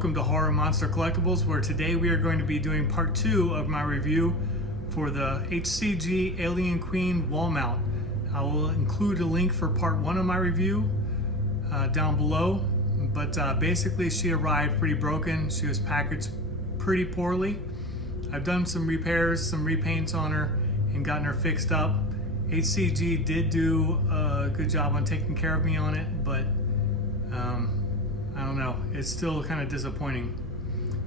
welcome to Horror Monster Collectibles, where today we are going to be doing part 2 of my review for the HCG Alien Queen wall mount. I will include a link for part 1 of my review down below, but basically she arrived pretty broken. She was packaged pretty poorly. I've done some repairs, some repaints on her, and gotten her fixed up. HCG did do a good job on taking care of me on it, but I don't know, it's still kind of disappointing.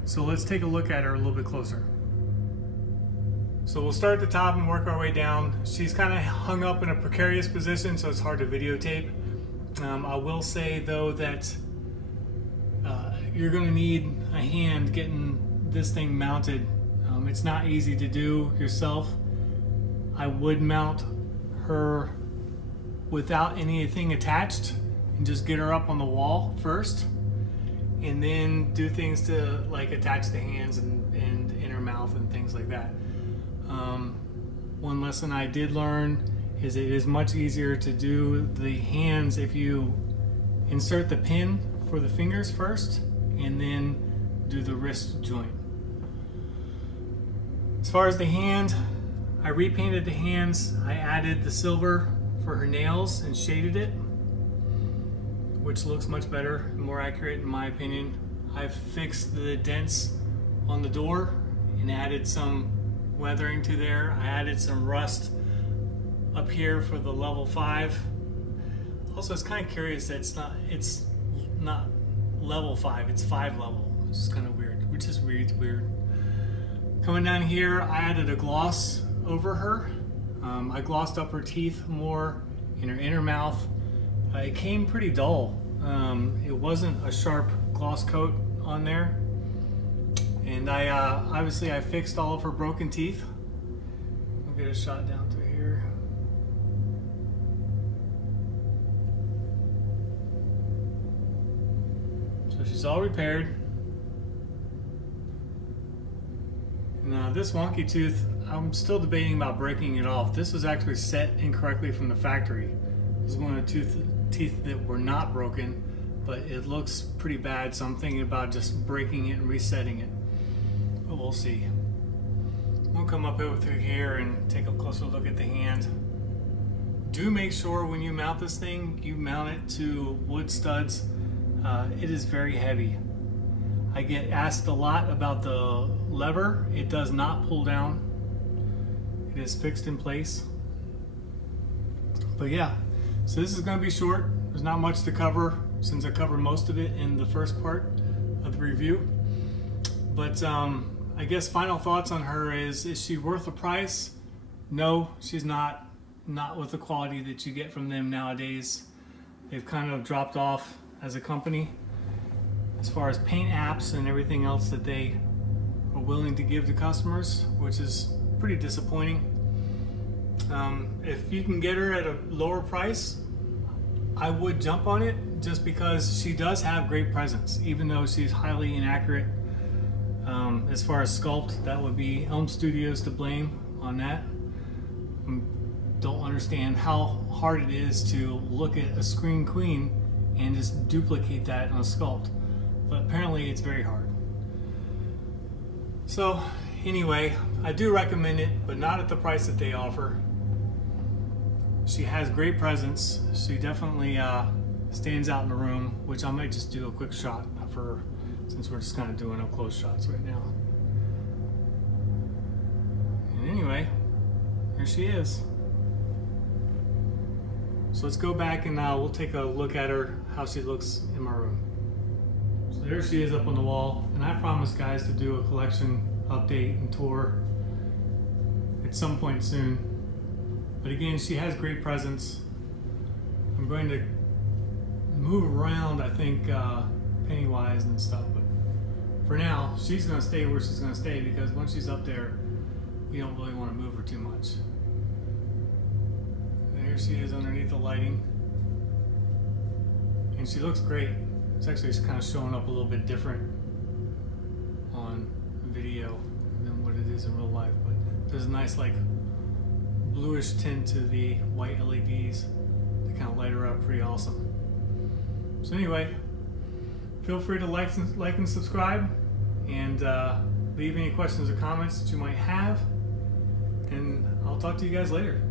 So let's take a look at her a little bit closer. So we'll start at the top and work our way down. She's kind of hung up in a precarious position, so it's hard to videotape. I will say though that you're going to need a hand getting this thing mounted. It's not easy to do yourself. I would mount her without anything attached and just get her up on the wall first, and then do things to like attach the hands and in her mouth and things like that. One lesson I did learn is it is much easier to do the hands if you insert the pin for the fingers first and then do the wrist joint. As far as the hand, I repainted the hands. I added the silver for her nails and shaded it, which looks much better and more accurate in my opinion. I've fixed the dents on the door and added some weathering to there. I added some rust up here for the level 5. Also, it's kind of curious that it's not level 5, it's 5 level. It's just kind of weird, which is weird. Coming down here, I added a gloss over her. I glossed up her teeth more in her inner mouth. It came pretty dull. It wasn't a sharp gloss coat on there. And I obviously I fixed all of her broken teeth. We'll get a shot down through here. So she's all repaired. Now this wonky tooth, I'm still debating about breaking it off. This was actually set incorrectly from the factory. This is one of the teeth that were not broken, but it looks pretty bad, so I'm thinking about just breaking it and resetting it. But we'll see. We'll come up over through here and take a closer look at the hand. Do make sure when you mount this thing, you mount it to wood studs. It is very heavy. I get asked a lot about the lever. It does not pull down. It is fixed in place. But yeah, so this is going to be short. There's not much to cover since I covered most of it in the first part of the review. But I guess final thoughts on her is she worth the price? No, she's not with the quality that you get from them nowadays. They've kind of dropped off as a company as far as paint apps and everything else that they are willing to give to customers, which is pretty disappointing. If you can get her at a lower price, I would jump on it just because she does have great presence, even though she's highly inaccurate. As far as sculpt, that would be Elm Studios to blame on that. Don't understand how hard it is to look at a Scream Queen and just duplicate that on a sculpt. But apparently it's very hard. So anyway, I do recommend it, but not at the price that they offer. She has great presence. She definitely stands out in the room, which I might just do a quick shot of her since we're just kind of doing up close shots right now. And anyway, here she is. So let's go back and we'll take a look at her, how she looks in my room. So there she is up on the wall, and I promised guys to do a collection update and tour at some point soon. But again, she has great presence. I'm going to move around, I think, Pennywise and stuff, but for now, she's going to stay where she's going to stay because once she's up there, we don't really want to move her too much. And here she is underneath the lighting. And she looks great. It's actually kind of showing up a little bit different on video than what it is in real life, but there's a nice like bluish tint to the white LEDs that kind of light her up pretty awesome. So anyway, Feel free to like and subscribe, and leave any questions or comments that you might have. And I'll talk to you guys later.